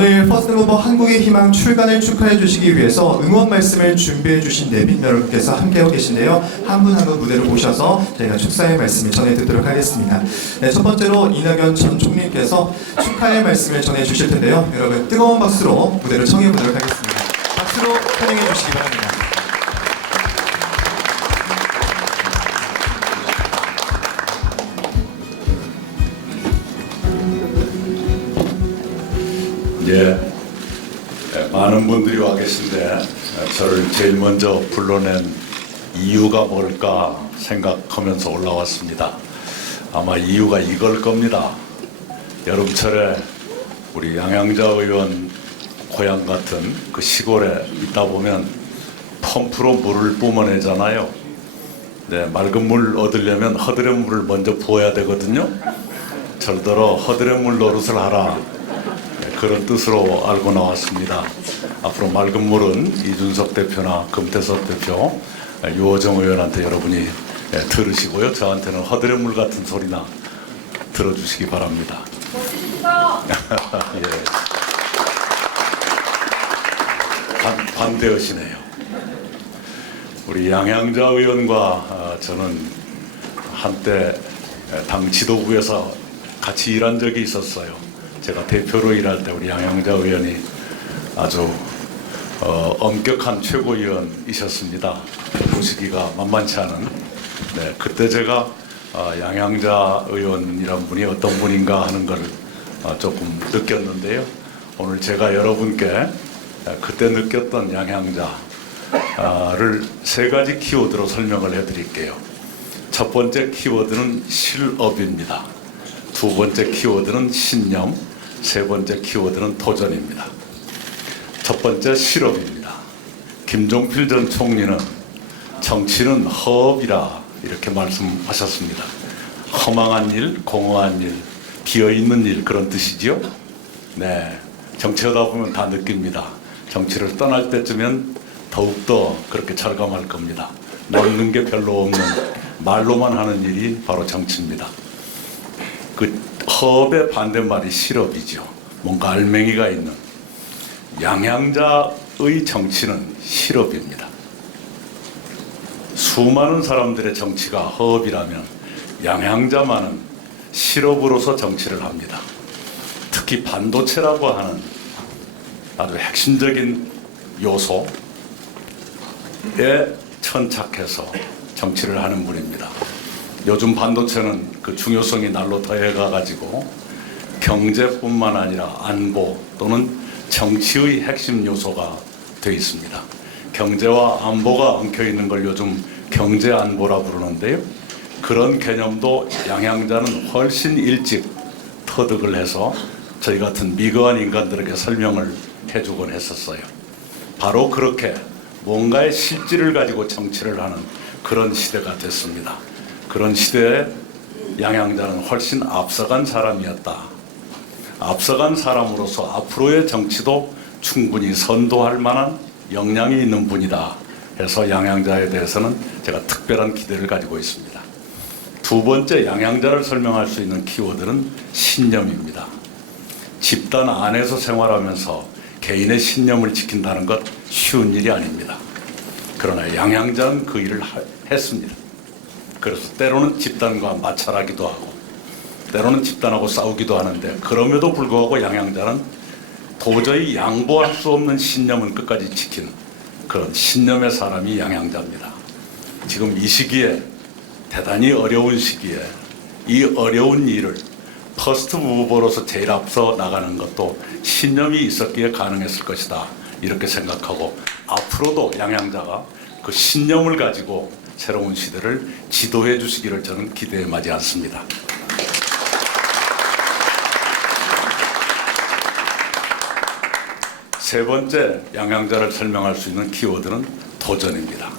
오늘 퍼스트무버 한국의 희망 출간을 축하해 주시기 위해서 응원 말씀을 준비해 주신 내빈 여러분께서 함께하고 계신데요. 한 분 한 분 무대로 모셔서 저희가 축사의 말씀을 전해 듣도록 하겠습니다. 네, 첫 번째로 이낙연 전 총리께서 축하의 말씀을 전해 주실 텐데요. 여러분 뜨거운 박수로 무대를 청해 보도록 하겠습니다. 박수로 환영해 주시기 바랍니다. 예, 많은 분들이 와 계신데 저를 제일 먼저 불러낸 이유가 뭘까 생각하면서 올라왔습니다. 아마 이유가 이걸 겁니다. 여름철에 우리 양양자 의원 고향 같은 그 시골에 있다 보면 펌프로 물을 뿜어내잖아요. 네, 맑은 물 얻으려면 허드렛 물을 먼저 부어야 되거든요. 절더러 허드렛 물 노릇을 하라, 그런 뜻으로 알고 나왔습니다. 앞으로 맑은 물은 이준석 대표나 금태섭 대표, 유호정 의원한테 여러분이 들으시고요. 저한테는 허드렛 물 같은 소리나 들어주시기 바랍니다. 예. 반대하시네요. 우리 양양자 의원과 저는 한때 당 지도부에서 같이 일한 적이 있었어요. 제가 대표로 일할 때 우리 양양자 의원이 아주 엄격한 최고위원이셨습니다. 보시기가 만만치 않은. 네, 그때 제가 양양자 의원이란 분이 어떤 분인가 하는 걸 조금 느꼈는데요. 오늘 제가 여러분께 그때 느꼈던 양양자를 세 가지 키워드로 설명을 해드릴게요. 첫 번째 키워드는 실업입니다. 두 번째 키워드는 신념, 세 번째 키워드는 도전입니다. 첫 번째 실업입니다. 김종필 전 총리는 정치는 허업이라 이렇게 말씀하셨습니다. 허망한 일, 공허한 일, 비어있는 일, 그런 뜻이죠. 네, 정치하다 보면 다 느낍니다. 정치를 떠날 때쯤엔 더욱더 그렇게 절감할 겁니다. 남는 게 별로 없는, 말로만 하는 일이 바로 정치입니다. 그 허업의 반대말이 실업이죠. 뭔가 알맹이가 있는. 양양자의 정치는 실업입니다. 수많은 사람들의 정치가 허업이라면 양양자만은 실업으로서 정치를 합니다. 특히 반도체라고 하는 아주 핵심적인 요소에 천착해서 정치를 하는 분입니다. 요즘 반도체는 그 중요성이 날로 더해가 가지고 경제뿐만 아니라 안보 또는 정치의 핵심 요소가 되어 있습니다. 경제와 안보가 엉켜 있는 걸 요즘 경제 안보라 부르는데요. 그런 개념도 양양자는 훨씬 일찍 터득을 해서 저희 같은 미거한 인간들에게 설명을 해주곤 했었어요. 바로 그렇게 뭔가의 실질을 가지고 정치를 하는 그런 시대가 됐습니다. 그런 시대에 양양자는 훨씬 앞서간 사람이었다. 앞서간 사람으로서 앞으로의 정치도 충분히 선도할 만한 역량이 있는 분이다 해서 양양자에 대해서는 제가 특별한 기대를 가지고 있습니다. 두 번째, 양양자를 설명할 수 있는 키워드는 신념입니다. 집단 안에서 생활하면서 개인의 신념을 지킨다는 것 쉬운 일이 아닙니다. 그러나 양양자는 그 일을 했습니다. 그래서 때로는 집단과 마찰하기도 하고 때로는 집단하고 싸우기도 하는데, 그럼에도 불구하고 양양자는 도저히 양보할 수 없는 신념은 끝까지 지킨 그런 신념의 사람이 양양자입니다. 지금 이 시기에, 대단히 어려운 시기에 이 어려운 일을 퍼스트 무버로서 제일 앞서 나가는 것도 신념이 있었기에 가능했을 것이다, 이렇게 생각하고 앞으로도 양양자가 그 신념을 가지고 새로운 시대를 지도해 주시기를 저는 기대에 마지 않습니다. 세 번째, 양양자를 설명할 수 있는 키워드는 도전입니다.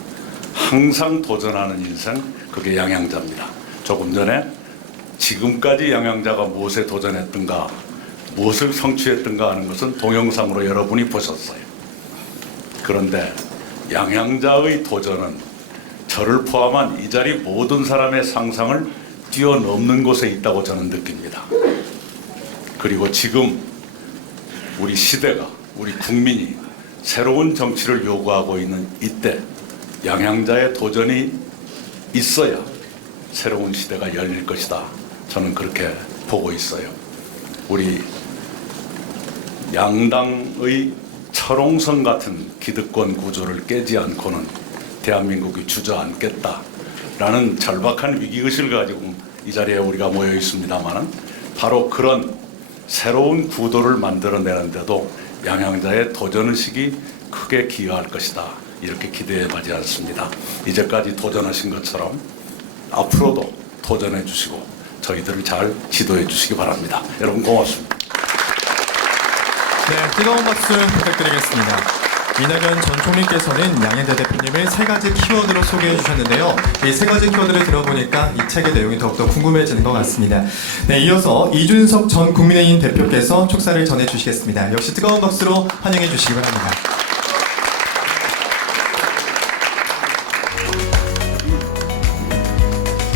항상 도전하는 인생, 그게 양양자입니다. 조금 전에 지금까지 양양자가 무엇에 도전했던가, 무엇을 성취했던가 하는 것은 동영상으로 여러분이 보셨어요. 그런데 양양자의 도전은 저를 포함한 이 자리 모든 사람의 상상을 뛰어넘는 곳에 있다고 저는 느낍니다. 그리고 지금 우리 시대가, 우리 국민이 새로운 정치를 요구하고 있는 이때 양양자의 도전이 있어야 새로운 시대가 열릴 것이다. 저는 그렇게 보고 있어요. 우리 양당의 철옹성 같은 기득권 구조를 깨지 않고는 대한민국이 주저앉겠다라는 절박한 위기의식을 가지고 이 자리에 우리가 모여 있습니다만 바로 그런 새로운 구도를 만들어내는데도 양양자의 도전의식이 크게 기여할 것이다. 이렇게 기대해 마지 않습니다. 이제까지 도전하신 것처럼 앞으로도 도전해 주시고 저희들을 잘 지도해 주시기 바랍니다. 여러분 고맙습니다. 네, 뜨거운 박수 부탁드리겠습니다. 이낙연 전 총리께서는 양현대 대표님을 세 가지 키워드로 소개해 주셨는데요. 이 세 가지 키워드를 들어보니까 이 책의 내용이 더욱더 궁금해지는 것 같습니다. 네, 이어서 이준석 전 국민의힘 대표께서 축사를 전해 주시겠습니다. 역시 뜨거운 박수로 환영해 주시기 바랍니다.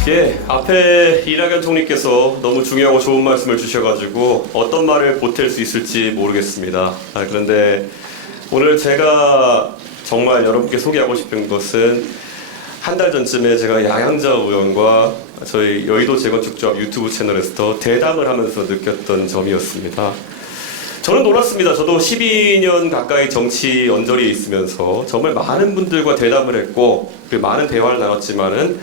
예, 앞에 이낙연 총리께서 너무 중요하고 좋은 말씀을 주셔가지고 어떤 말을 보탤 수 있을지 모르겠습니다. 그런데 오늘 제가 정말 여러분께 소개하고 싶은 것은 한 달 전쯤에 제가 양양자 의원과 저희 여의도 재건축조합 유튜브 채널에서 대담을 하면서 느꼈던 점이었습니다. 저는 놀랐습니다. 저도 12년 가까이 정치 언저리에 있으면서 정말 많은 분들과 대담을 했고 그리고 많은 대화를 나눴지만은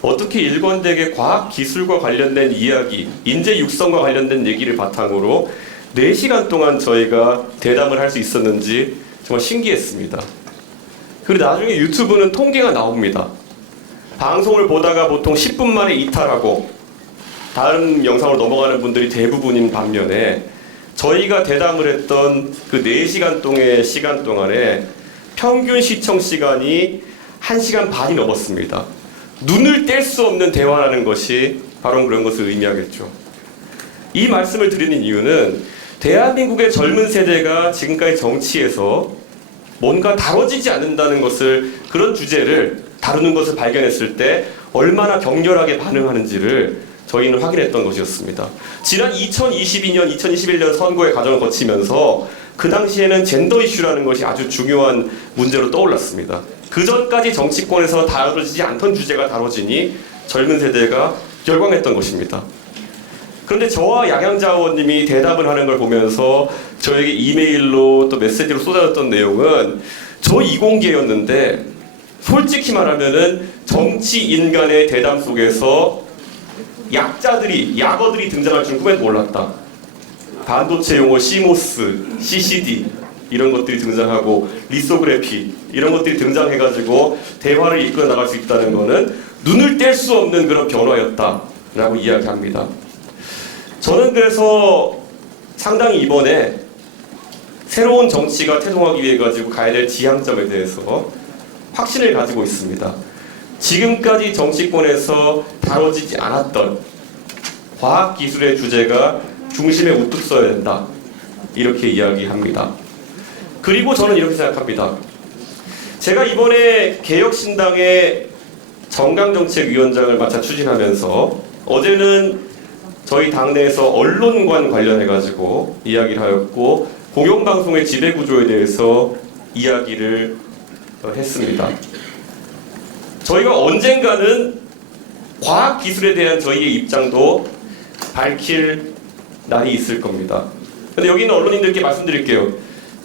어떻게 일관되게 과학 기술과 관련된 이야기, 인재 육성과 관련된 얘기를 바탕으로 4시간 동안 저희가 대담을 할 수 있었는지 정말 신기했습니다. 그리고 나중에 유튜브는 통계가 나옵니다. 방송을 보다가 보통 10분 만에 이탈하고 다른 영상으로 넘어가는 분들이 대부분인 반면에 저희가 대담을 했던 그 4시간 동의 시간 동안에 평균 시청 시간이 1시간 반이 넘었습니다. 눈을 뗄 수 없는 대화라는 것이 바로 그런 것을 의미하겠죠. 이 말씀을 드리는 이유는 대한민국의 젊은 세대가 지금까지 정치에서 뭔가 다뤄지지 않는다는 것을, 그런 주제를 다루는 것을 발견했을 때 얼마나 격렬하게 반응하는지를 저희는 확인했던 것이었습니다. 지난 2022년, 2021년 선거의 과정을 거치면서 그 당시에는 젠더 이슈라는 것이 아주 중요한 문제로 떠올랐습니다. 그 전까지 정치권에서 다뤄지지 않던 주제가 다뤄지니 젊은 세대가 열광했던 것입니다. 그런데 저와 양양자 의원님이 대답을 하는 걸 보면서 저에게 이메일로 또 메시지로 쏟아졌던 내용은 저 이공계였는데 솔직히 말하면은 정치 인간의 대담 속에서 약어들이 등장할 줄 꿈에도 몰랐다. 반도체 용어 CMOS, CCD 이런 것들이 등장하고 리소그래피 이런 것들이 등장해가지고 대화를 이끌어 나갈 수 있다는 것은 눈을 뗄 수 없는 그런 변화였다라고 이야기합니다. 저는 그래서 상당히 이번에 새로운 정치가 태동하기 위해 가지고 가야 될 지향점에 대해서 확신을 가지고 있습니다. 지금까지 정치권에서 다뤄지지 않았던 과학기술의 주제가 중심에 우뚝 서야 된다. 이렇게 이야기합니다. 그리고 저는 이렇게 생각합니다. 제가 이번에 개혁신당의 정강정책위원장을 맡아 추진하면서 어제는 저희 당내에서 언론관 관련해가지고 이야기를 하였고 공영방송의 지배구조에 대해서 이야기를 했습니다. 저희가 언젠가는 과학기술에 대한 저희의 입장도 밝힐 날이 있을 겁니다. 근데 여기 있는 언론인들께 말씀드릴게요.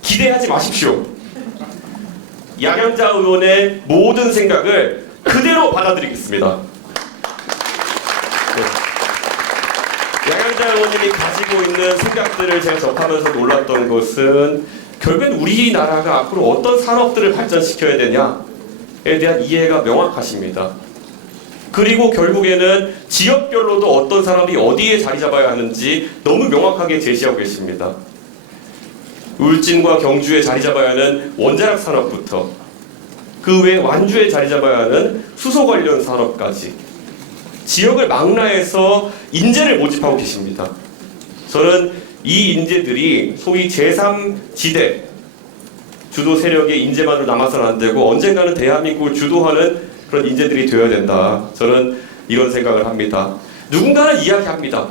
기대하지 마십시오. 양양자 의원의 모든 생각을 그대로 받아들이겠습니다. 네. 양양자 의원님이 가지고 있는 생각들을 제가 접하면서 놀랐던 것은 결국엔 우리나라가 앞으로 어떤 산업들을 발전시켜야 되냐에 대한 이해가 명확하십니다. 그리고 결국에는 지역별로도 어떤 사람이 어디에 자리 잡아야 하는지 너무 명확하게 제시하고 계십니다. 울진과 경주에 자리 잡아야 하는 원자력 산업부터 그 외에 완주에 자리 잡아야 하는 수소 관련 산업까지 지역을 망라해서 인재를 모집하고 계십니다. 저는 이 인재들이 소위 제3지대 주도 세력의 인재만으로 남아서는 안 되고 언젠가는 대한민국을 주도하는 그런 인재들이 되어야 된다. 저는 이런 생각을 합니다. 누군가는 이야기합니다.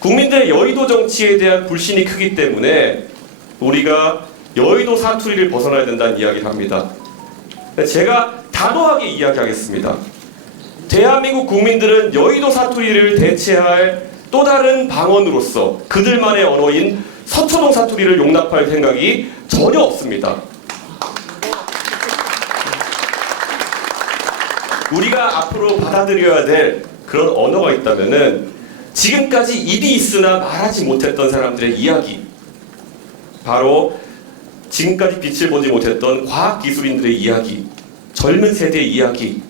국민들의 여의도 정치에 대한 불신이 크기 때문에 우리가 여의도 사투리를 벗어나야 된다는 이야기를 합니다. 제가 단호하게 이야기하겠습니다. 대한민국 국민들은 여의도 사투리를 대체할 또 다른 방언으로서 그들만의 언어인 서초동 사투리를 용납할 생각이 전혀 없습니다. 우리가 앞으로 받아들여야 될 그런 언어가 있다면은 지금까지 입이 있으나 말하지 못했던 사람들의 이야기, 바로 지금까지 빛을 보지 못했던 과학기술인들의 이야기, 젊은 세대의 이야기.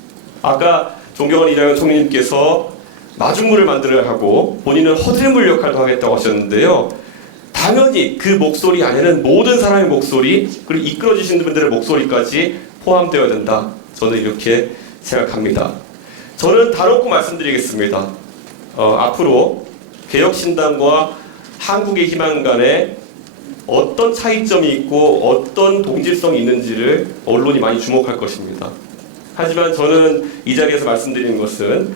아까 존경하는 이낙연 총리님께서 마중물을 만들어야 하고 본인은 허들물 역할도 하겠다고 하셨는데요. 당연히 그 목소리 안에는 모든 사람의 목소리, 그리고 이끌어주시는 분들의 목소리까지 포함되어야 된다. 저는 이렇게 생각합니다. 저는 다놓고 말씀드리겠습니다. 앞으로 개혁신당과 한국의 희망 간에 어떤 차이점이 있고 어떤 동질성이 있는지를 언론이 많이 주목할 것입니다. 하지만 저는 이 자리에서 말씀드리는 것은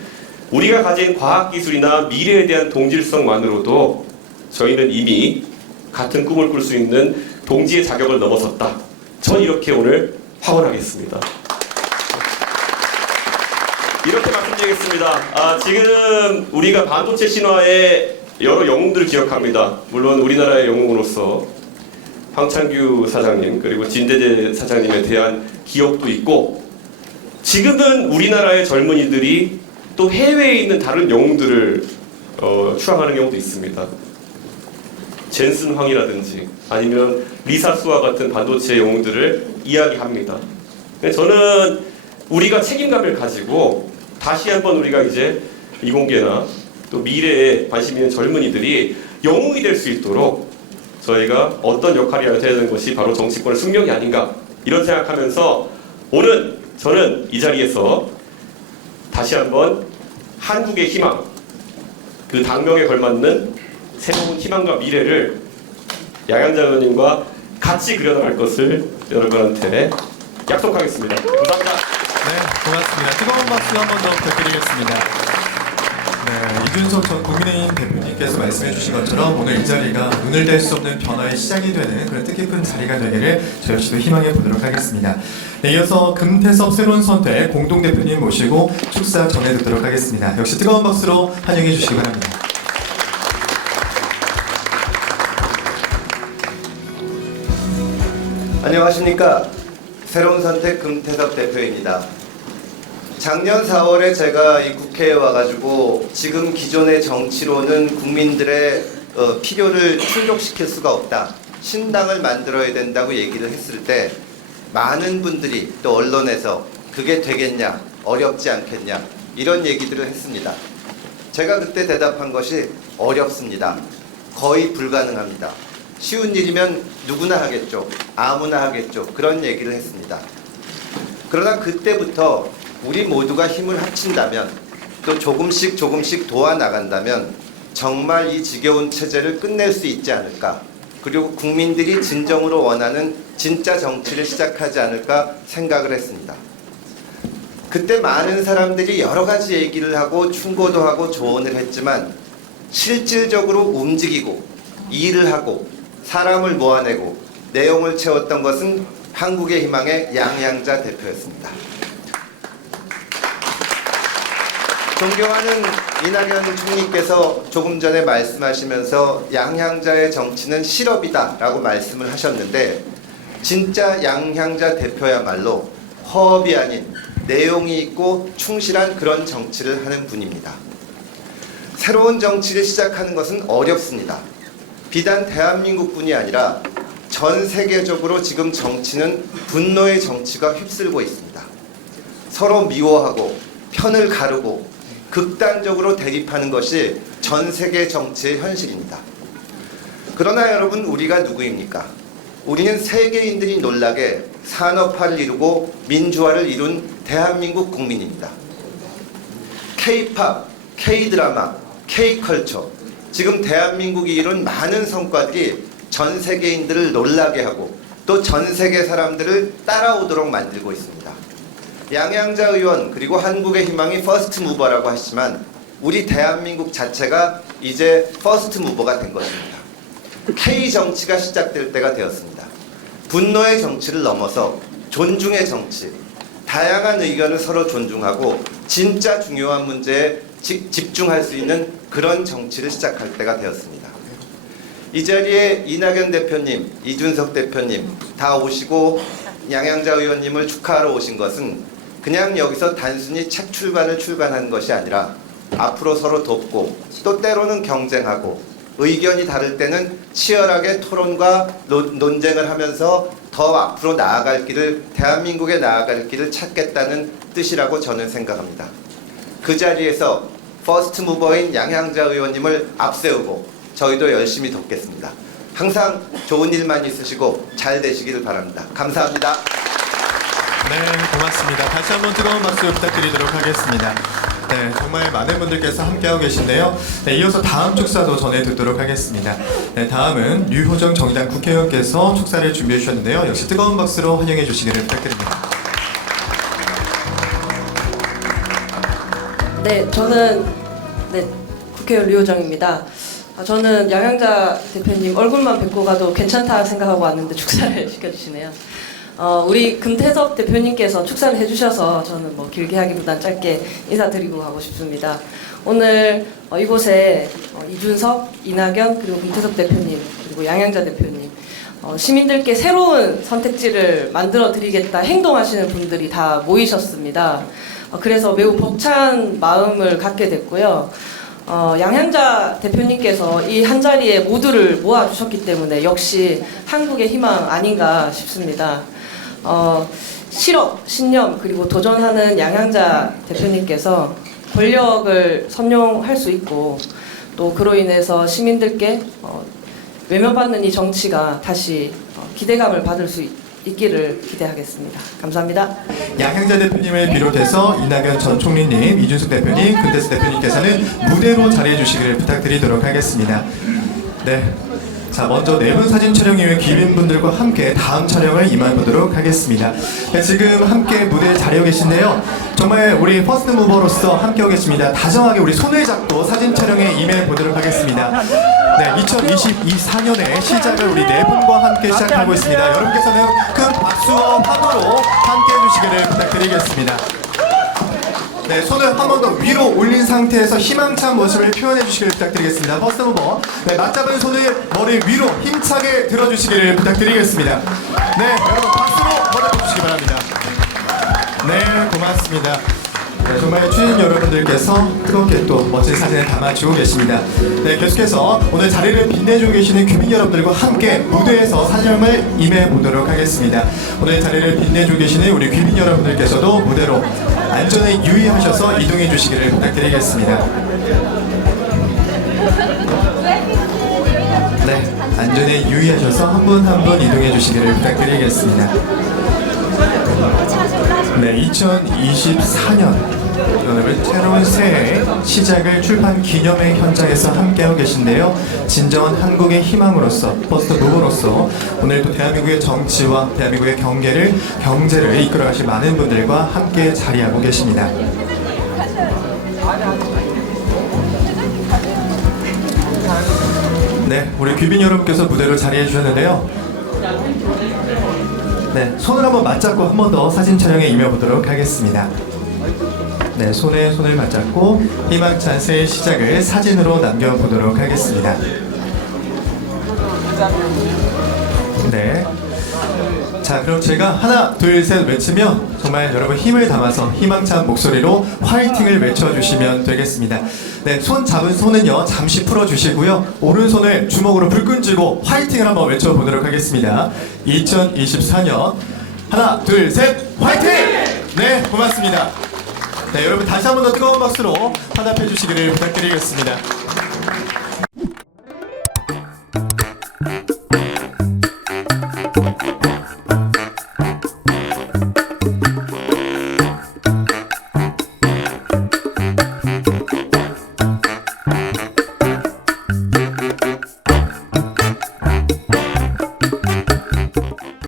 우리가 가진 과학기술이나 미래에 대한 동질성만으로도 저희는 이미 같은 꿈을 꿀 수 있는 동지의 자격을 넘어섰다. 전 이렇게 오늘 확언하겠습니다. 이렇게 말씀드리겠습니다. 지금 우리가 반도체 신화의 여러 영웅들을 기억합니다. 물론 우리나라의 영웅으로서 황창규 사장님 그리고 진대재 사장님에 대한 기억도 있고, 지금은 우리나라의 젊은이들이 또 해외에 있는 다른 영웅들을 추앙하는 경우도 있습니다. 젠슨 황이라든지 아니면 리사 수와 같은 반도체 영웅들을 이야기합니다. 저는 우리가 책임감을 가지고 다시 한번 우리가 이제 이공계나 또 미래에 관심 있는 젊은이들이 영웅이 될 수 있도록 저희가 어떤 역할을 해야 되는 것이 바로 정치권의 숙명이 아닌가, 이런 생각하면서 오늘 저는 이 자리에서 다시 한번 한국의 희망, 그 당명에 걸맞는 새로운 희망과 미래를 양양자 의원님과 같이 그려나갈 것을 여러분한테 약속하겠습니다. 감사합니다. 네, 고맙습니다. 뜨거운 박수 한 번 더 부탁드리겠습니다. 네, 이준석 전 국민의힘 대표님께서 말씀해 주신 것처럼 오늘 이 자리가 눈을 뗄 수 없는 변화의 시작이 되는 그런 뜻깊은 자리가 되기를 저 역시도 희망해 보도록 하겠습니다. 네, 이어서 금태섭 새로운 선택 공동대표님 모시고 축사 전해 듣도록 하겠습니다. 역시 뜨거운 박수로 환영해 주시기 바랍니다. 안녕하십니까. 새로운 선택 금태섭 대표입니다. 작년 4월에 제가 이 국회에 와가지고 지금 기존의 정치로는 국민들의 필요를 충족시킬 수가 없다, 신당을 만들어야 된다고 얘기를 했을 때 많은 분들이 또 언론에서 그게 되겠냐, 어렵지 않겠냐, 이런 얘기들을 했습니다. 제가 그때 대답한 것이 어렵습니다. 거의 불가능합니다. 쉬운 일이면 누구나 하겠죠. 아무나 하겠죠. 그런 얘기를 했습니다. 그러나 그때부터 우리 모두가 힘을 합친다면, 또 조금씩 도와나간다면 정말 이 지겨운 체제를 끝낼 수 있지 않을까, 그리고 국민들이 진정으로 원하는 진짜 정치를 시작하지 않을까 생각을 했습니다. 그때 많은 사람들이 여러 가지 얘기를 하고 충고도 하고 조언을 했지만 실질적으로 움직이고 일을 하고 사람을 모아내고 내용을 채웠던 것은 한국의 희망의 양양자 대표였습니다. 존경하는 이낙연 총리께서 조금 전에 말씀하시면서 양향자의 정치는 실업이다 라고 말씀을 하셨는데, 진짜 양향자 대표야말로 허업이 아닌 내용이 있고 충실한 그런 정치를 하는 분입니다. 새로운 정치를 시작하는 것은 어렵습니다. 비단 대한민국뿐이 아니라 전 세계적으로 지금 정치는 분노의 정치가 휩쓸고 있습니다. 서로 미워하고 편을 가르고 극단적으로 대립하는 것이 전 세계 정치의 현실입니다. 그러나 여러분, 우리가 누구입니까? 우리는 세계인들이 놀라게 산업화를 이루고 민주화를 이룬 대한민국 국민입니다. K-팝, K-드라마, K-컬처, 지금 대한민국이 이룬 많은 성과들이 전 세계인들을 놀라게 하고 또 전 세계 사람들을 따라오도록 만들고 있습니다. 양양자 의원 그리고 한국의 희망이 퍼스트 무버라고 하시지만 우리 대한민국 자체가 이제 퍼스트 무버가 된 것입니다. K 정치가 시작될 때가 되었습니다. 분노의 정치를 넘어서 존중의 정치, 다양한 의견을 서로 존중하고 진짜 중요한 문제에 집중할 수 있는 그런 정치를 시작할 때가 되었습니다. 이 자리에 이낙연 대표님, 이준석 대표님 다 오시고 양양자 의원님을 축하하러 오신 것은 그냥 여기서 단순히 책 출간을 출간한 것이 아니라 앞으로 서로 돕고 또 때로는 경쟁하고 의견이 다를 때는 치열하게 토론과 논쟁을 하면서 더 앞으로 나아갈 길을, 대한민국에 나아갈 길을 찾겠다는 뜻이라고 저는 생각합니다. 그 자리에서 퍼스트 무버인 양양자 의원님을 앞세우고 저희도 열심히 돕겠습니다. 항상 좋은 일만 있으시고 잘 되시기를 바랍니다. 감사합니다. 네, 고맙습니다. 다시 한번 뜨거운 박수 부탁드리도록 하겠습니다. 네, 정말 많은 분들께서 함께하고 계신데요. 네, 이어서 다음 축사도 전해 듣도록 하겠습니다. 네, 다음은 류호정 정의당 국회의원께서 축사를 준비해 주셨는데요. 역시 뜨거운 박수로 환영해 주시기를 부탁드립니다. 네, 저는 국회의원 류호정입니다. 저는 양양자 대표님 얼굴만 뵙고 가도 괜찮다 생각하고 왔는데 축사를 시켜주시네요. 우리 금태섭 대표님께서 축사를 해주셔서 저는 뭐 길게 하기보단 짧게 인사드리고 가고 싶습니다. 오늘 이곳에 이준석, 이낙연, 그리고 금태섭 대표님, 그리고 양양자 대표님, 시민들께 새로운 선택지를 만들어 드리겠다 행동하시는 분들이 다 모이셨습니다. 그래서 매우 벅찬 마음을 갖게 됐고요. 양양자 대표님께서 이 한자리에 모두를 모아주셨기 때문에 역시 한국의 희망 아닌가 싶습니다. 실업, 신념, 그리고 도전하는 양양자 대표님께서 권력을 선용할 수 있고 또 그로 인해서 시민들께 외면받는 이 정치가 다시 기대감을 받을 수 있기를 기대하겠습니다. 감사합니다. 양양자 대표님을 비롯해서 이낙연 전 총리님, 이준석 대표님, 금태섭 대표님께서는 무대로 자리해 주시기를 부탁드리도록 하겠습니다. 네. 자, 먼저 네 분 사진 촬영 이후에 귀빈분들과 함께 다음 촬영을 임해보도록 하겠습니다. 네, 지금 함께 무대에 자리해 계신데요. 정말 우리 퍼스트 무버로서 함께하고 계십니다. 다정하게 우리 손을 잡고 사진 촬영에 임해보도록 하겠습니다. 네, 2024년의 시작을 우리 네 분과 함께 시작하고 있습니다. 여러분께서는 큰 박수와 환호로 함께해 주시기를 부탁드리겠습니다. 네, 손을 한 번 더 위로 올린 상태에서 희망찬 모습을 표현해 주시기를 부탁드리겠습니다. 퍼스트 무버. 네, 맞잡은 손을 머리 위로 힘차게 들어주시기를 부탁드리겠습니다. 네, 여러분 박수로 보내주시기 바랍니다. 네, 고맙습니다. 네, 정말 주인 여러분들께서 뜨겁게 또 멋진 사진을 담아주고 계십니다. 네, 계속해서 오늘 자리를 빛내주고 계시는 귀빈 여러분들과 함께 무대에서 사진을 임해보도록 하겠습니다. 오늘 자리를 빛내주고 계시는 우리 귀빈 여러분들께서도 무대로 안전에 유의하셔서 이동해 주시기를 부탁드리겠습니다. 네, 안전에 유의하셔서 한 분 한 분 이동해 주시기를 부탁드리겠습니다. 네, 2024년 여러분 새로운 새해 시작을 출판 기념회 현장에서 함께하고 계신데요. 진정한 한국의 희망으로서 퍼스트 무버로서 오늘 또 대한민국의 정치와 대한민국의 경제를 이끌어가실 많은 분들과 함께 자리하고 계십니다. 네, 우리 귀빈 여러분께서 무대로 자리해 주셨는데요. 네, 손을 한번 맞잡고 한 번 더 사진 촬영에 임해보도록 하겠습니다. 네, 손에 손을 맞잡고 희망찬 새해 시작을 사진으로 남겨보도록 하겠습니다. 네. 자, 그럼 제가 하나, 둘, 셋 외치면 정말 여러분 힘을 담아서 희망찬 목소리로 화이팅을 외쳐주시면 되겠습니다. 네, 손 잡은 손은요 잠시 풀어주시고요. 오른손을 주먹으로 불끈 쥐고 화이팅을 한번 외쳐보도록 하겠습니다. 2024년 하나, 둘, 셋, 화이팅! 네, 고맙습니다. 네, 여러분 다시 한 번 더 뜨거운 박수로 환합해 주시기를 부탁드리겠습니다.